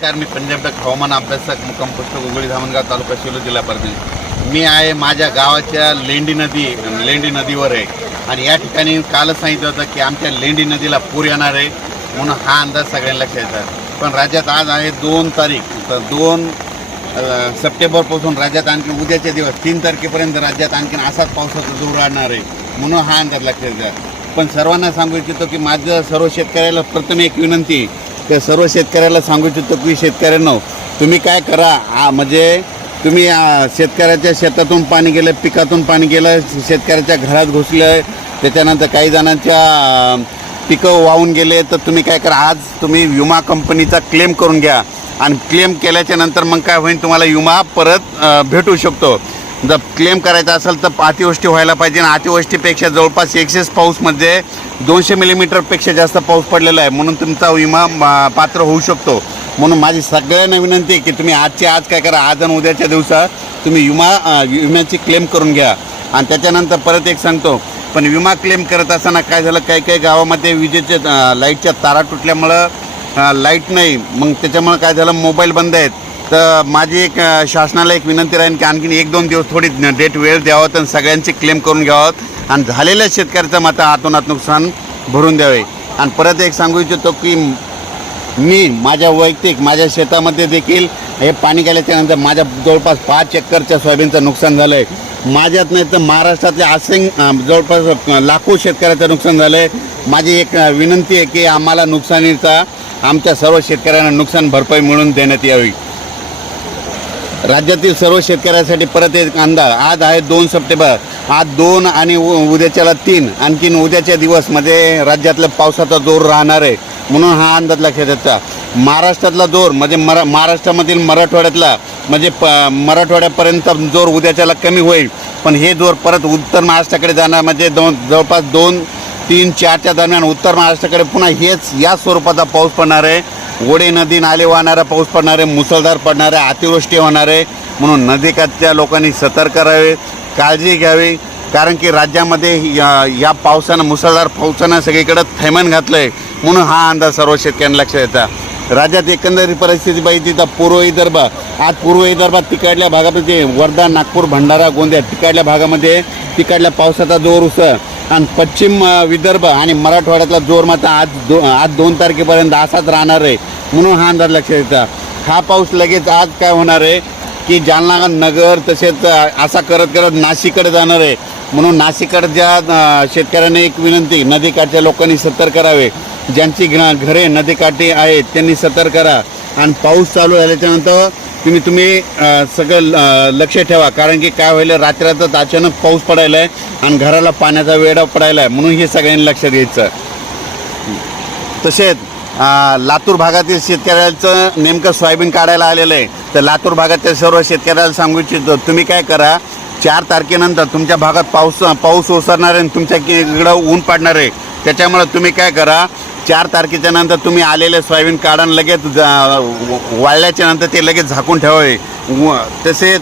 नमस्कार, मी पंजाब डक हवामान अभ्यासक मुक्काम पोस्ट गोगोळी धामणगाव तालुका शिरूर जिल्हा परभणी। मी आहे माझ्या गावाच्या लेंडी नदीवर आहे आणि या ठिकाणी कालच सांगितलं होतं की आमच्या लेंडी नदीला पूर येणार आहे म्हणून हा अंदाज सगळ्यांना लक्षात येतात। पण राज्यात आज आहे 2 तारीख, तर 2 सप्टेंबरपासून राज्यात आणखी उद्याचे दिवस 3 तारखेपर्यंत राज्यात आणखीन असाच पावसाचा जोर राहणार आहे म्हणून हा अंदाज लक्षात येतात। पण सर्वांना सांगू इच्छितो की माझं सर्व शेतकऱ्याला प्रथम एक विनंती, तर सर्व शेतकऱ्याला सांगू इच्छितो की शेतकऱ्यांनो तुम्ही काय करा, म्हणजे तुम्ही शेतकऱ्याच्या शेतातून पाणी गेलं, पिकातून पाणी गेलं, शेतकऱ्याच्या घरात घुसलं, त्याच्यानंतर काही जणांच्या पिकं वाहून गेले, तर तुम्ही काय करा, आज तुम्ही विमा कंपनीचा क्लेम करून घ्या आणि क्लेम केल्याच्या नंतर मग काय होईल, तुम्हाला विमा परत भेटू शकतो। जर क्लेम करायचा असेल तर अतिवृष्टी व्हायला पाहिजे आणि अतिवृष्टीपेक्षा जवळपास एक्सेस पाऊसमध्ये 200 मिलीमीटरपेक्षा जास्त पाऊस पडलेला आहे म्हणून तुमचा विमा पात्र होऊ शकतो। म्हणून माझी सगळ्यांना विनंती आहे की तुम्ही आजच्या आज काय करा, आज आणि उद्याच्या दिवसात तुम्ही विम्याची क्लेम करून घ्या। आणि त्याच्यानंतर परत एक सांगतो, पण विमा क्लेम करत असताना काय झालं, काही गावामध्ये विजेचे लाईटच्या तारा तुटल्यामुळं लाईट नाही, मग त्याच्यामुळं काय झालं, मोबाईल बंद आहेत। तर माझी एक शासनाला एक विनंती राहील की आणखीन 1-2 दिवस थोडी डेट वेळ द्यावं आणि सगळ्यांची क्लेम करून घ्यावं आणि झालेल्या शेतकऱ्याचं मात्र हातोनात नुकसान भरून द्यावे। आणि परत एक सांगू इच्छितो की मी माझ्या शेतामध्ये देखील हे पाणी गेल्याच्यानंतर माझ्या जवळपास 5 एकरच्या सोयाबीनचं नुकसान झालं आहे। माझ्यात नाही तर महाराष्ट्रातल्या जवळपास लाखो शेतकऱ्याचं नुकसान झालं आहे। माझी एक विनंती आहे की आम्हाला नुकसानीचा आमच्या सर्व शेतकऱ्यांना नुकसान भरपाई मिळून देण्यात यावी। राज्यातील सर्व शेतकऱ्यांसाठी परत एक अंदाज, आज आहे 2 सप्टेंबर, आज 2 आणि उद्याच्याला 3, आणखीन उद्याच्या दिवसमध्ये राज्यातल्या पावसाचा जोर राहणार आहे म्हणून हा अंदाज लक्षात येतो। महाराष्ट्रातला जोर म्हणजे महाराष्ट्रामधील मराठवाड्यातला म्हणजे मराठवाड्यापर्यंत जोर उद्याच्याला कमी होईल, पण हे जोर परत उत्तर महाराष्ट्राकडे जाणार, म्हणजे जवळपास 2, 3, 4च्या दरम्यान उत्तर महाराष्ट्राकडे पुन्हा या स्वरूपाचा पाऊस पडणार आहे। ओढे नदी नाले वाहणारा पाऊस पडणार आहे, मुसळधार पडणार आहे, अतिवृष्टी होणार आहे म्हणून नदीकाठच्या लोकांनी सतर्क राहावे, काळजी घ्यावी, कारण की राज्यामध्ये या पावसानं, मुसळधार पावसानं सगळीकडे थैमान घातलं आहे म्हणून हा अंदाज सर्व शेतकऱ्यांना लक्षात येतात। राज्यात एकंदरीत परिस्थिती पाहिजे तर पूर्व विदर्भ, आज पूर्व विदर्भात तिकडल्या भागामध्ये वर्धा, नागपूर, भंडारा, गोंदिया तिकडल्या भागामध्ये तिकडल्या पावसाचा जोर उसळ आणि पश्चिम विदर्भ आणि मराठवाड्यातला जोर मात्र आज 2 तारखेपर्यंत असाच राहणार आहे म्हणून हा अंदाज लक्षात येतात। हा पाऊस लगेच आज काय होणार आहे की जालना, नगर तसेच असा करत नाशिककडे जाणार आहे म्हणून नाशिककडच्या शेतकऱ्यांना एक विनंती, नदीकाठच्या लोकांनी सतर्क करावे, ज्यांची घरे नदीकाठी आहेत त्यांनी सतर्क करा आणि पाऊस चालू झाल्याच्यानंतर तुम्ही सगळं लक्ष ठेवा, कारण की काय होईल, रात्रातच अचानक पाऊस पडायला आहे आणि घराला पाण्याचा वेढा पडायला आहे म्हणून हे सगळ्यांनी लक्षात घ्यायचं। तसेच लातूर भागातील शेतकऱ्यांचं नेमकं सोयाबीन काढायला आलेलं आहे, तर लातूर भागातील सर्व शेतकऱ्याला सांगू इच्छितो, तुम्ही काय करा, 4 तारखेनंतर तुमच्या भागात पाऊस ओसरणार आहे आणि तुमच्या इकडं ऊन पडणार आहे, त्याच्यामुळे तुम्ही काय करा, 4 तारखेच्या नंतर तुम्ही आलेले सोयाबीन काढा, लगेच वाळल्याच्या नंतर ते लगेच झाकून ठेवावे। तसेच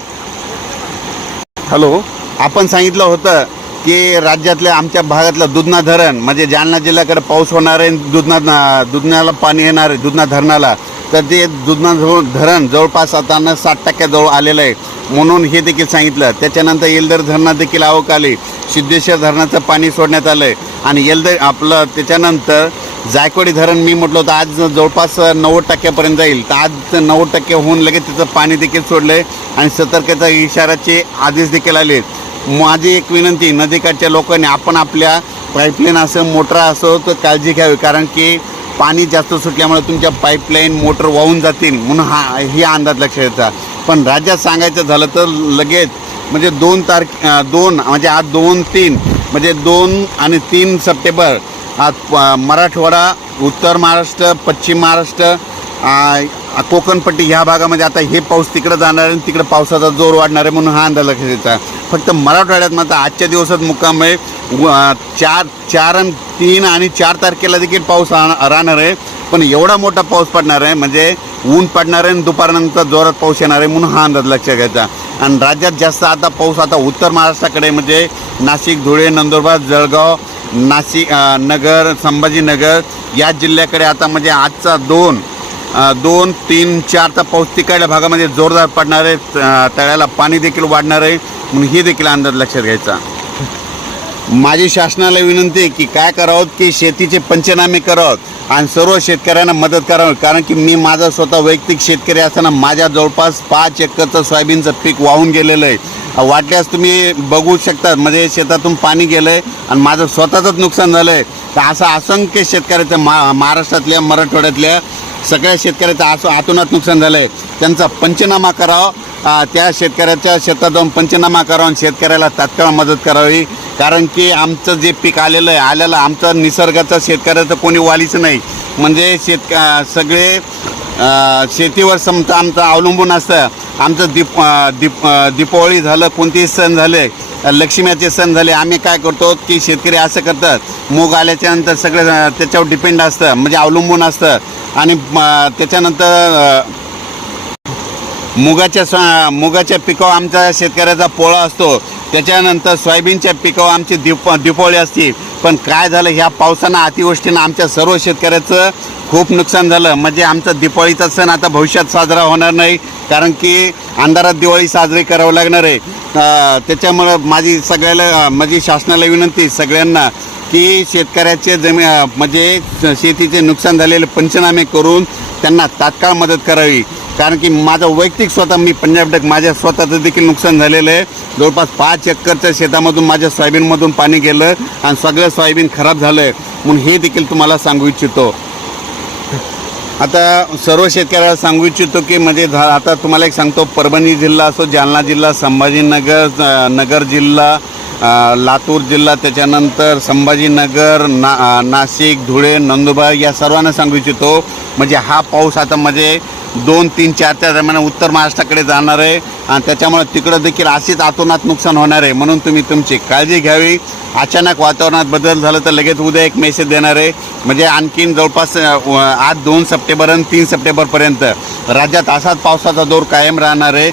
आपण सांगितलं होतं की राज्यातल्या आमच्या भागातलं दुधना धरण म्हणजे जालना जिल्ह्याकडे पाऊस होणार आहे, दुधनाला पाणी येणार आहे, दुधना धरणाला, तर ते दुधना धरण जवळपास आता 60% जवळ आलेलं आहे म्हणून हे देखील सांगितलं। त्याच्यानंतर येलदर धरणात देखील आवक आली, सिद्धेश्वर धरणाचं पाणी सोडण्यात आलं आहे आणि त्याच्यानंतर जायकवाडी धरण मी म्हटलं होतं आज जवळपास 90% जाईल, तर आज 90% होऊन लगेच त्याचं पाणी देखील सोडलं आहे आणि सतर्कतेचा इशाराचे आदेश देखील आले। माझी एक विनंती, नदीकाठच्या लोकांनी आपण आपल्या पाईपलाईन असो, मोटर असो तर काळजी घ्यावी, कारण की पाणी जास्त सुटल्यामुळे तुमच्या पाईपलाईन, मोटर वाहून जातील म्हणून ही अंदाज लक्षात येतात। पण राज्यात सांगायचं झालं तर लगेच म्हणजे 2 म्हणजे आज 2-3 म्हणजे 2 आणि 3 सप्टेंबर आज मराठवाडा, उत्तर महाराष्ट्र, पश्चिम महाराष्ट्र, कोकणपट्टी ह्या भागामध्ये आता हे पाऊस तिकडं जाणार आहे, तिकडं पावसाचा जोर वाढणार आहे म्हणून हा अंदाज लक्षात येतात। फक्त मराठवाड्यात मात्र आजच्या दिवसात मुक्काम आहे, 3 आणि 4 तारखेला देखील पाऊस राहणार आहे, पण एवढा मोठा पाऊस पडणार आहे म्हणजे ऊन पडणार आहे आणि दुपारनंतर जोरात पाऊस येणार आहे म्हणून हा अंदाज लक्षात घ्यायचा। आणि राज्यात जास्त आता पाऊस उत्तर महाराष्ट्राकडे म्हणजे नाशिक, धुळे, नंदुरबार, जळगाव, नाशिक, नगर, संभाजीनगर या जिल्ह्याकडे आता म्हणजे आजचा 2 2, 3, 4चा पाऊस तिकडल्या भागामध्ये जोरदार पडणार आहे, तळ्याला पाणी देखील वाढणार आहे, म्हणून हे देखील अंदाज लक्षात घ्यायचा. माझी शासनाला विनंती आहे की काय करावं की शेतीचे पंचनामे करावं आणि सर्व शेतकऱ्यांना मदत करावी. कारण की मी माझा स्वतः वैयक्तिक शेतकरी असताना माझ्या जवळपास 5 एकरचं सोयाबीनचं पीक वाहून गेलेलं आहे. वाटल्यास तुम्ही बघू शकता, म्हणजे शेतातून पाणी गेलं आहे आणि माझं स्वतःचंच नुकसान झालं आहे. तर असं असंख्य शेतकऱ्याचं महाराष्ट्रातल्या मराठवाड्यातल्या सगळ्या शेतकऱ्याचं असं आतोनात नुकसान झालं आहे. त्यांचा पंचनामा करावा, त्या शेतकऱ्याच्या शेतात जाऊन पंचनामा करावा आणि शेतकऱ्याला तात्काळ मदत करावी. कारण की आमचं जे पीक आलेलं आमचं निसर्गाचं शेतकऱ्याचं कोणी वालीच नाही. म्हणजे सगळे शेतीवर समजा आमचं अवलंबून असतं. आमचं दीपावली झालं, कोणतेही सण झाले, लक्ष्मीचे सण झाले, आम्ही काय करतो की शेतकरी असं करतात, मूग आल्याच्यानंतर सगळं त्याच्यावर डिपेंड असतं, म्हणजे अवलंबून असतं. आणि त्याच्यानंतर मुगाच्या पिकावर आमच्या शेतकऱ्याचा पोळा असतो. त्याच्यानंतर सोयाबीनच्या पिकावर आमची दीपावली असते. पण काय झालं, ह्या पावसानं अतिवृष्टीनं आमच्या सर्व शेतकऱ्याचं खूप नुकसान झालं. म्हणजे आमचा दीपावलीचा सण आता भविष्यात साजरा होणार नाही, कारण की अंधारात दिवाळी साजरी करावं लागणार आहे. त्याच्यामुळं माझी शासनाला विनंती सगळ्यांना की शेतकऱ्याचे म्हणजे शेतीचे नुकसान झालेले पंचनामे करून त्यांना तात्काळ मदत करावी. कारण की माझं वैयक्तिक स्वतः मी पंजाब डक माझ्या स्वतःचं देखील नुकसान झालेलं आहे. जवळपास 5 एकरच्या शेतामधून माझ्या सोयाबीनमधून पाणी गेलं आणि सगळं सोयाबीन खराब झालं आहे. म्हणून हे देखील तुम्हाला सांगू इच्छितो. आता सर्व शेतकऱ्याला सांगू इच्छितो की म्हणजे आता तुम्हाला एक सांगतो, परभणी जिल्हा असो, जालना जिल्हा, नगर जिल्हा, लातूर जिल्हा, त्याच्यानंतर संभाजीनगर, नाशिक, धुळे, नंदुरबार या सर्वांना सांगू इच्छितो. म्हणजे हा पाऊस आता म्हणजे 2, 3, 4च्या दरम्यान उत्तर महाराष्ट्राकडे जाणार आहे आणि त्याच्यामुळे तिकडं देखील अशीच आतोनात नुकसान होणार आहे. म्हणून तुम्ही तुमची काळजी घ्यावी. अचानक वातावरणात बदल झालं तर लगेच उद्या एक मेसेज देणार आहे. म्हणजे आणखीन जवळपास आज 2 सप्टेंबर आणि 3 सप्टेंबरपर्यंत राज्यात असाच पावसाचा जोर कायम राहणार आहे.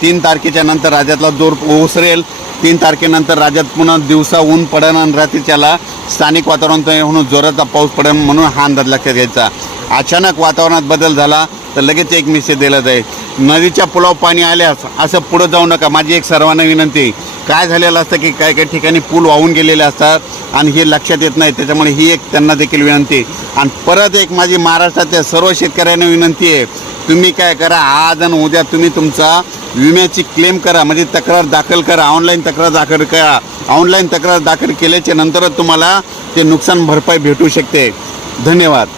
3 तारखेच्या नंतर राज्यातला जोर ओसरेल. 3 तारखेनंतर राज्यात पुन्हा दिवसा ऊन पडेल आणि रात्रीच्याला स्थानिक वातावरण म्हणून जोराचा पाऊस पडेल. म्हणून हा अंदाज लक्षात घ्यायचा. अचानक वातावरणात बदल झाला तर लगेच एक मेसेज दिला जाईल. नदीच्या पुलावर पाणी आल्यास असं पुढं जाऊ नका. माझी एक सर्वांना विनंती. काय झालेलं असतं की काही ठिकाणी पूल वाहून गेलेले असतात आणि हे लक्षात येत नाही. त्याच्यामुळे ही एक त्यांना देखील विनंती. आणि परत एक माझी महाराष्ट्रातल्या सर्व शेतकऱ्यांना विनंती आहे, तुम्ही काय करा, आज आणि उद्या तुम्ही तुमचा विम्याची क्लेम करा, म्हणजे तक्रार दाखल करा. ऑनलाईन तक्रार दाखल करा. ऑनलाईन तक्रार दाखल केल्याच्या नंतरच तुम्हाला ते नुकसान भरपाई भेटू शकते. धन्यवाद.